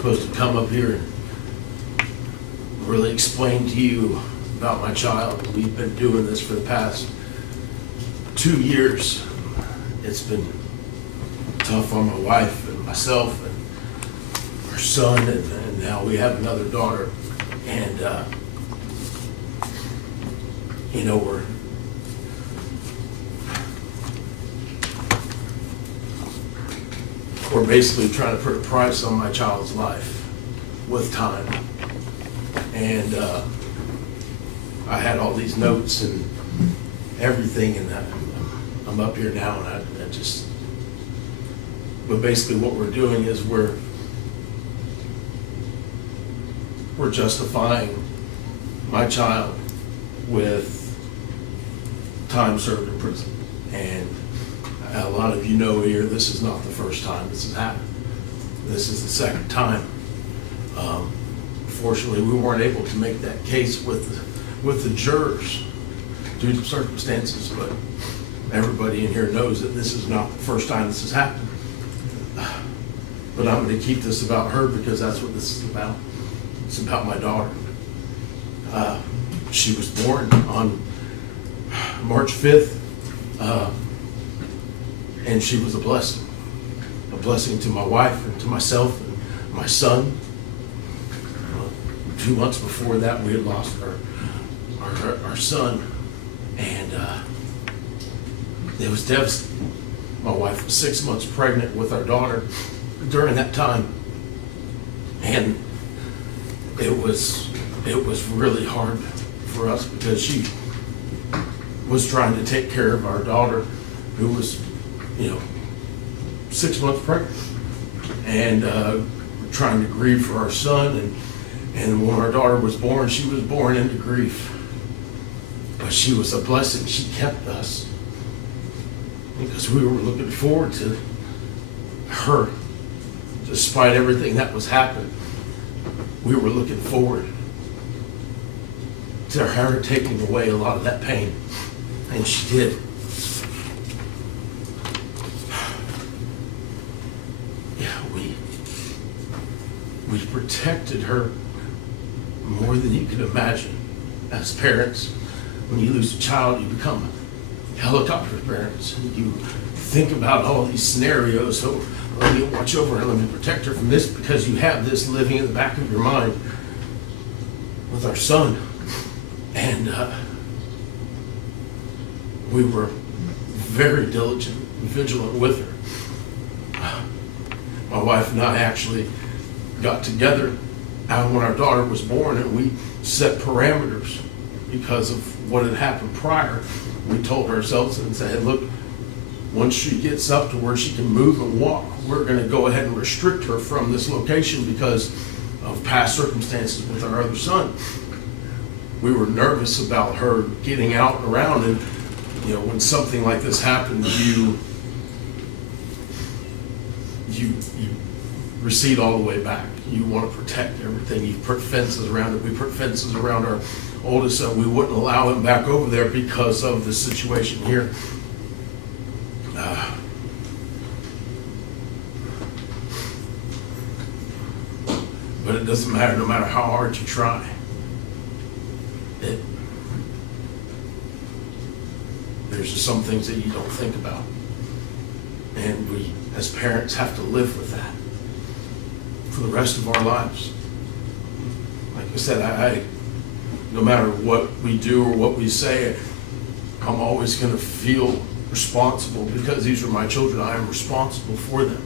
supposed to come up here and really explain to you about my child. We've been doing this for the past 2 years. It's been tough on my wife and myself and our son, and now we have another daughter. And, you know, we're basically trying to put a price on my child's life with time. And I had all these notes and everything, and I'm up here now, and I just, but basically what we're doing is we're justifying my child with time served in prison. And a lot of you know here, this is not the first time this has happened. This is the second time. Fortunately, we weren't able to make that case with the jurors due to circumstances, but everybody in here knows that this is not the first time this has happened. But I'm going to keep this about her because that's what this is about. It's about my daughter. She was born on March 5th, and she was a blessing to my wife and to myself and my son. 2 months before that, we had lost our son, and it was devastating. My wife was 6 months pregnant with our daughter during that time, and it was really hard for us because she was trying to take care of our daughter, who was, 6 months pregnant, and trying to grieve for our son. And when our daughter was born, she was born into grief. But she was a blessing. She kept us because we were looking forward to her. Despite everything that was happening, we were looking forward to her taking away a lot of that pain. And she did. Yeah, we protected her more than you can imagine. As parents, when you lose a child, you become helicopter parents. You think about all these scenarios. So let me watch over her, let me protect her from this, because you have this living in the back of your mind with our son. And we were very diligent and vigilant with her. My wife and I actually got together when our daughter was born, and we set parameters because of what had happened prior. We told ourselves and said, look, once she gets up to where she can move and walk, we're going to go ahead and restrict her from this location because of past circumstances with our other son. We were nervous about her getting out and around, and when something like this happens, you recede all the way back. You want to protect everything. You put fences around it. We put fences around our oldest son. We wouldn't allow him back over there because of the situation here. But it doesn't matter, no matter how hard you try. There's just some things that you don't think about. And we, as parents, have to live with that for the rest of our lives. Like I said, I no matter what we do or what we say, I'm always going to feel responsible because these are my children. I am responsible for them.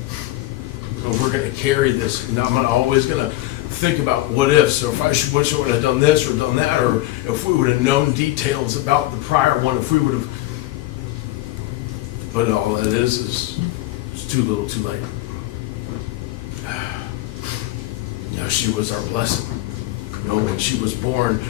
So we're going to carry this, and I'm always going to think about what ifs, or if I wish I would have done this or done that, or if we would have known details about the prior one, if we would have. But all that is it's too little, too late. She was our blessing. When she was born,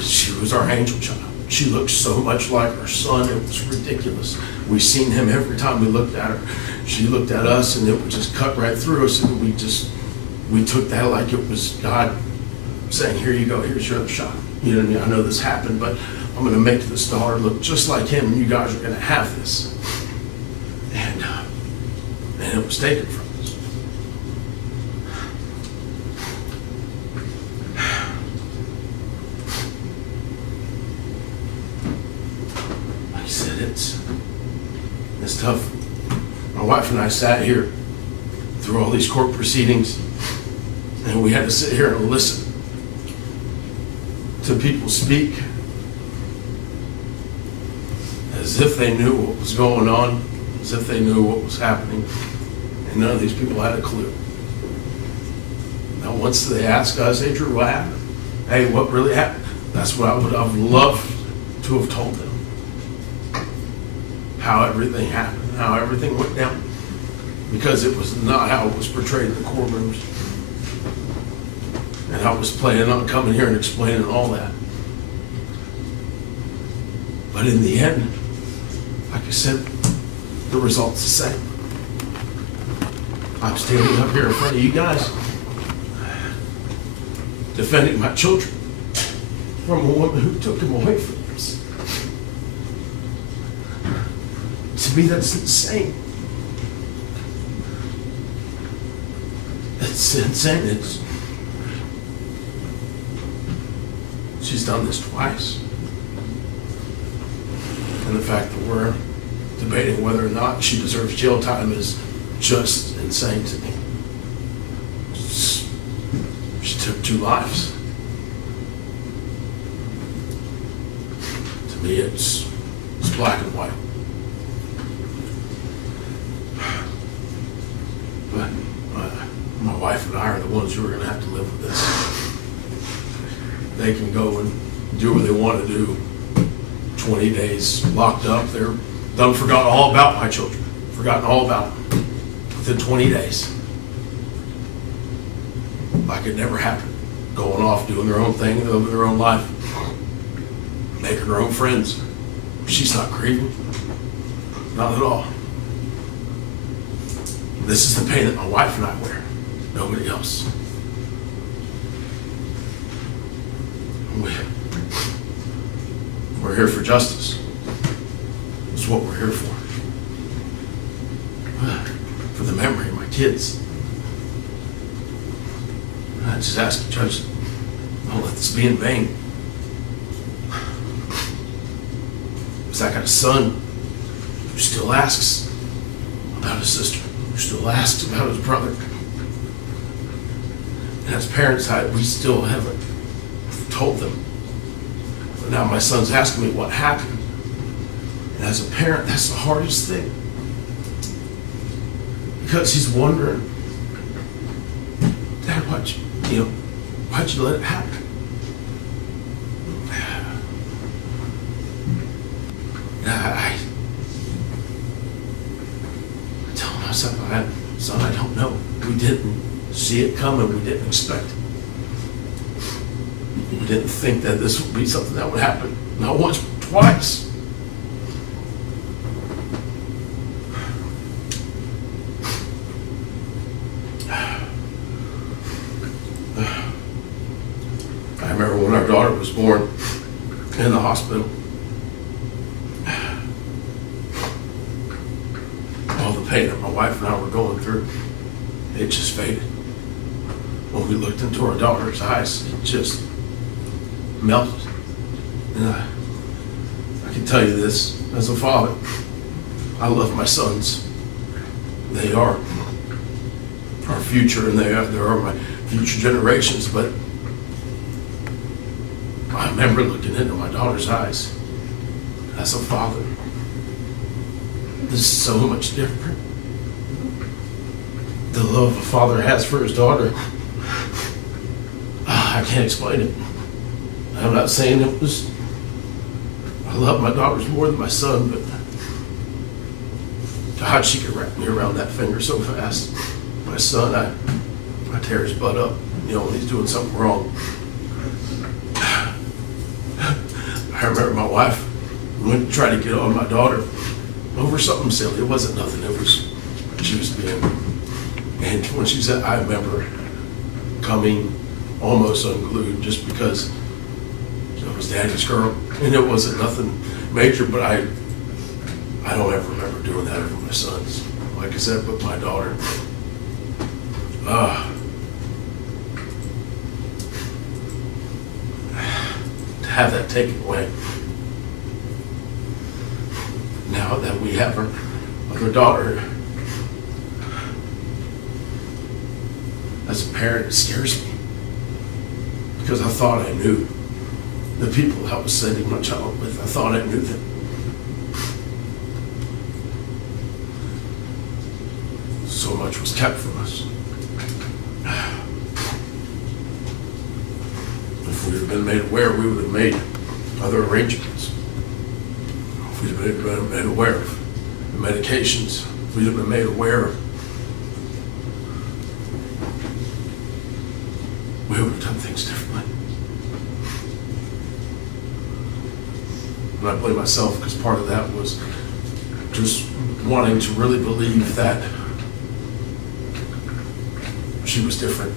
she was our angel child. She looked so much like our son, it was ridiculous. We seen him every time we looked at her. She looked at us, and it would just cut right through us, and we took that like it was God saying, here you go, here's your other shot. You know what I mean? I know this happened, but I'm going to make this daughter look just like him, and you guys are going to have this. And it was taken from us. sat here through all these court proceedings, and we had to sit here and listen to people speak as if they knew what was going on, as if they knew what was happening, and none of these people had a clue. Now, once they asked us, hey, Drew, what happened? Hey, what really happened? That's what I would have loved to have told them. How everything happened, how everything went down. Because it was not how it was portrayed in the courtrooms. And I was planning on coming here and explaining all that. But in the end, like I said, the result's the same. I'm standing up here in front of you guys, defending my children from a woman who took them away from us. To me, that's insane. It's insane. She's done this twice. And the fact that we're debating whether or not she deserves jail time is just insane to me. She took 2 lives. To me, it's black and white. But my wife and I are the ones who are going to have to live with this. They can go and do what they want to do. 20 days locked up. They're done, forgotten all about my children. Forgotten all about them within 20 days. Like it never happened. Going off, doing their own thing, living their own life. Making her own friends. She's not grieving. Not at all. This is the pain that my wife and I wear. Nobody else. We're here for justice. That's what we're here for. For the memory of my kids. I just ask the judge, don't let this be in vain. Because I got a son who still asks about his sister, who still asks about his brother. And as parents, we still haven't told them. But now my son's asking me what happened. And as a parent, that's the hardest thing. Because he's wondering, Dad, why'd you let it happen? I tell myself, son, I don't know. We didn't see it coming. We didn't expect it. We didn't think that this would be something that would happen. Not once, but twice. I remember when our daughter was born in the hospital. All the pain that my wife and I were going through, it just faded. When we looked into our daughter's eyes, it just melted. And I can tell you this, as a father, I love my sons. They are our future, and they are my future generations, but I remember looking into my daughter's eyes as a father. This is so much different. The love a father has for his daughter, I can't explain it. I'm not saying I love my daughters more than my son, but God, she could wrap me around that finger so fast. My son, I tear his butt up, when he's doing something wrong. I remember my wife went to try to get on my daughter over something silly. It wasn't nothing. It was, she was being, and when she said, I remember coming almost unglued just because it was Daddy's girl. And it wasn't nothing major, but I don't ever remember doing that over my sons. Like I said, with my daughter. To have that taken away. Now that we have our other daughter, as a parent, it scares me. Because I thought I knew the people I was sending my child with. I thought I knew them. So much was kept from us. If we had been made aware, we would have made other arrangements. If we'd have been made aware of the medications, if we'd have been made aware of, we would have done things differently. And I blame myself because part of that was just wanting to really believe that she was different.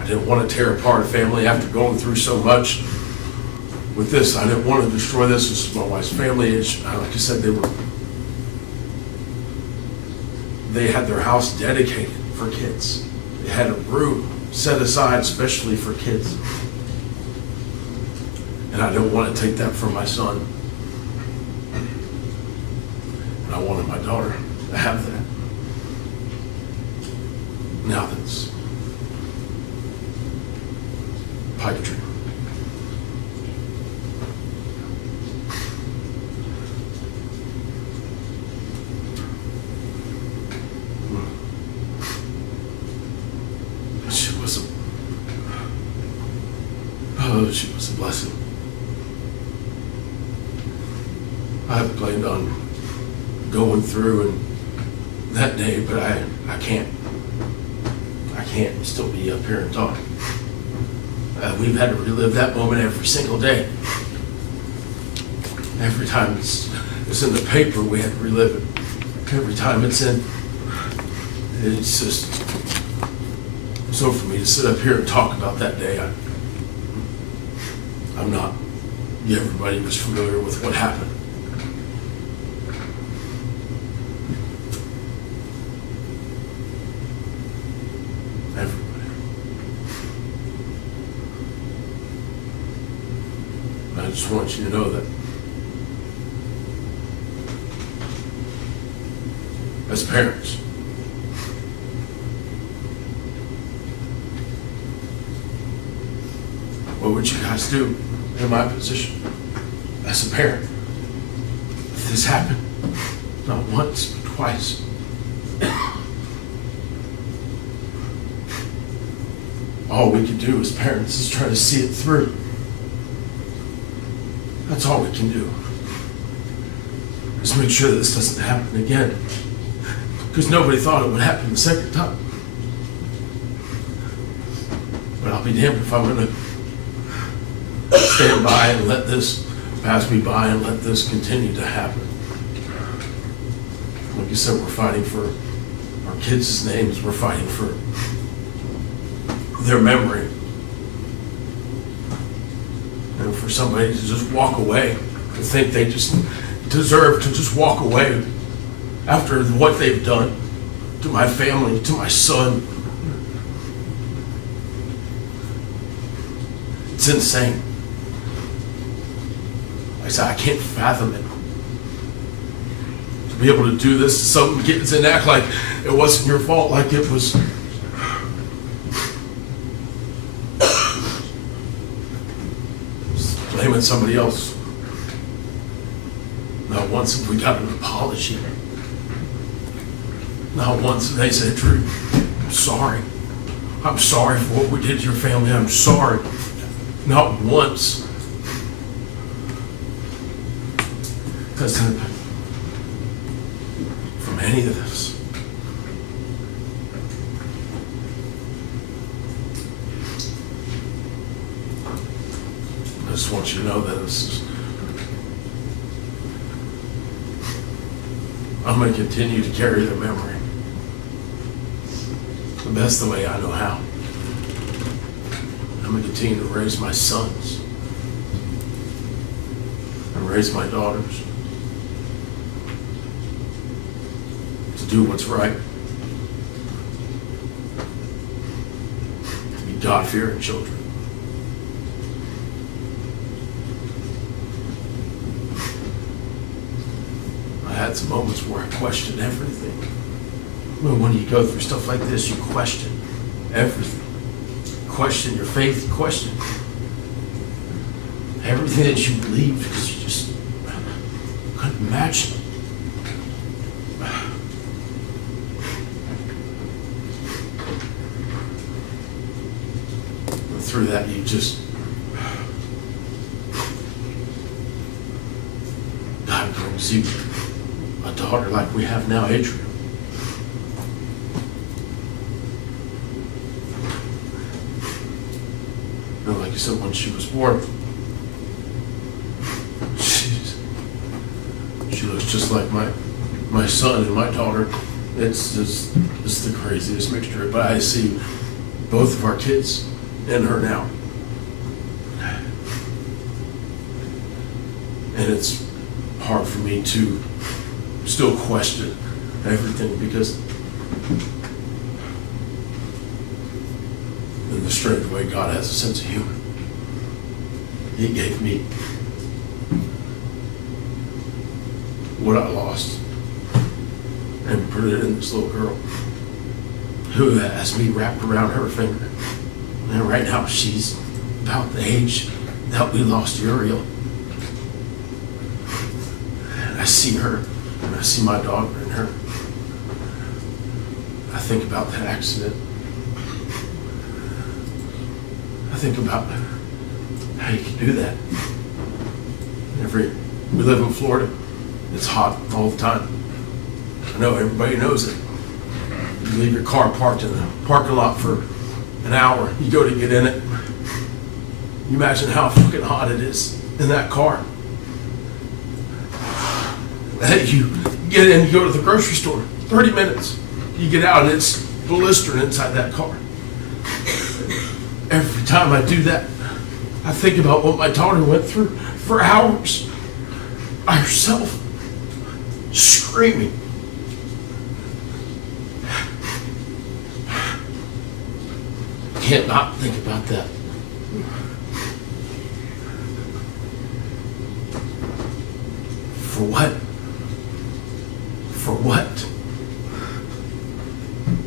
I didn't want to tear apart a family after going through so much with this. I didn't want to destroy this. This is my wife's family. And like I said, they had their house dedicated for kids. They had a room set aside especially for kids. And I didn't want to take that from my son. And I wanted my daughter to have that. Now that's pipe dream. She was a blessing. I planned on going through and that day, but I can't still be up here and talk. We've had to relive that moment every single day. Every time it's in the paper, we had to relive it. Every time it's just so for me to sit up here and talk about that day. I'm not. Everybody was familiar with what happened. Everybody. I just want you to know that as parents, what would you guys do in my position as a parent if this happened? Not once, but twice. All we can do as parents is try to see it through. That's all we can do. Just make sure that this doesn't happen again. Because nobody thought it would happen the second time. But I'll be damned if I'm going to stand by and let this pass me by and let this continue to happen. Like you said, we're fighting for our kids' names. We're fighting for their memory. And for somebody to just walk away, to think they just deserve to just walk away after what they've done to my family, to my son. It's insane. Like I said, I can't fathom it. To be able to do this to some kids and act like it wasn't your fault, like it was. Blaming somebody else. Not once have we got an apology. Not once have they said, Drew, I'm sorry. I'm sorry for what we did to your family. I'm sorry. Not once. Because from any of this. I just want you to know that I'm going to continue to carry their memory the best the way I know how. I'm going to continue to raise my sons and raise my daughters to do what's right, to be God-fearing children. I had some moments where I questioned everything. when you go through stuff like this, you question everything. Question your faith, you question everything that you believe because you just couldn't imagine it. And through that, you just, God brings you a daughter like we have now, Adrian. And like you said, when she was born, she looks just like my son and my daughter. It's the craziest mixture. But I see both of our kids in her now. And it's hard for me to still question everything because in the strange way God has a sense of humor. He gave me what I lost and put it in this little girl who has me wrapped around her finger. And right now she's about the age that we lost Uriel. And I see her and I see my daughter in her. I think about that accident. I think about how you can do that. We live in Florida. It's hot all the time. I know everybody knows it. You leave your car parked in the parking lot for an hour. You go to get in it. You imagine how fucking hot it is in that car. You get in, you go to the grocery store, 30 minutes. You get out and it's blistering inside that car. Every time I do that, I think about what my daughter went through for hours by herself, screaming. Can't not think about that. For what? For what?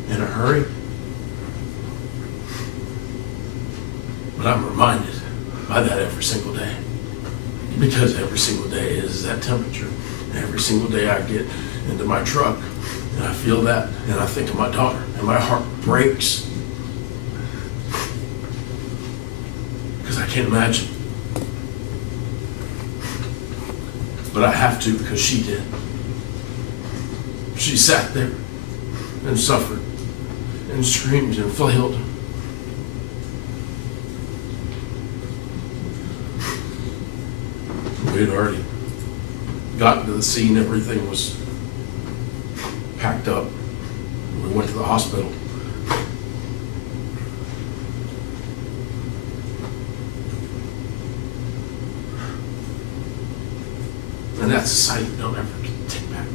In a hurry? But I'm reminded by that every single day. Because every single day is that temperature. And every single day I get into my truck and I feel that and I think of my daughter and my heart breaks. Because I can't imagine. But I have to because she did. She sat there and suffered and screamed and flailed. We had already gotten to the scene. Everything was packed up. We went to the hospital. And that's a sight you don't ever take back.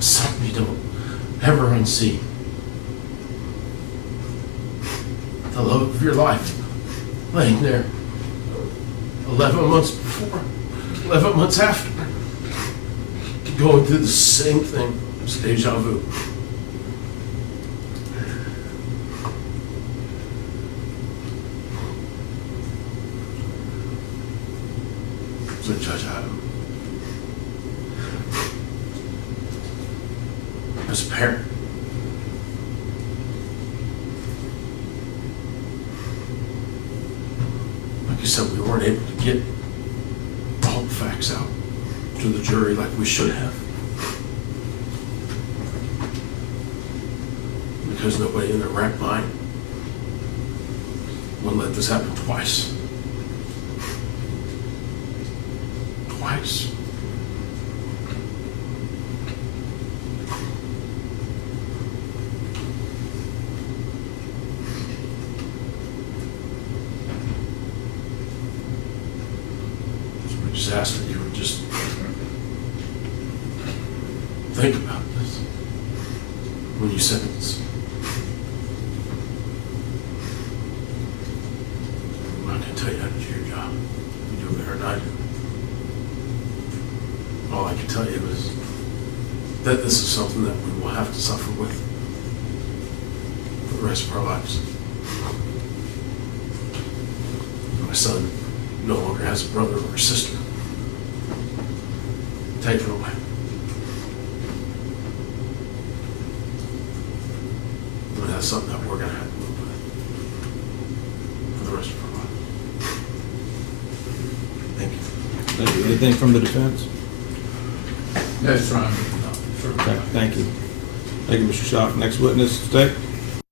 Something you don't ever unsee. The love of your life laying there 11 months before, 11 months after, going through the same thing. It's deja vu. So Judge Adam, as a parent, like you said, we weren't able to get all the facts out to the jury like we should have. Because nobody in their right mind would let this happen twice. Twice. So we just asked that you would just think about this when you sentence. not gonna tell you how to do your job. You do it better than I do. All I can tell you is that this is something that we will have to suffer with for the rest of our lives. My son no longer has a brother or a sister. Take it away. And that's something that we're going to have to live with for the rest of our lives. Thank you. Thank you. Anything from the defense? That's right. Okay, thank you. Thank you, Mr. Schock. Next witness, stay.